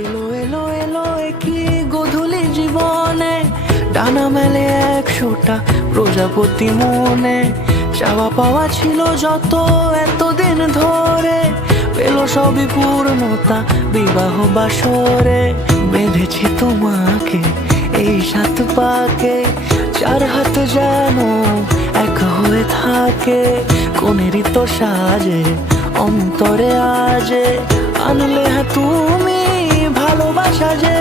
এলো এলো এলো একই গধূলি জীবনে, ডানা মেলে 100টা প্রজাপতি মনে। চাওয়া পাওয়া ছিল যত এতদিন ধরে, পেলো সবই পূর্ণতা বিবাহ বাসরে। বেঁধেছি তোমাকে এই 7 পাকে, 4 হাত যেন এক হয়ে থাকে। কোনেরই তো সাজে অন্তরে আজে, আনলে তুমি ভালোবাসা যে।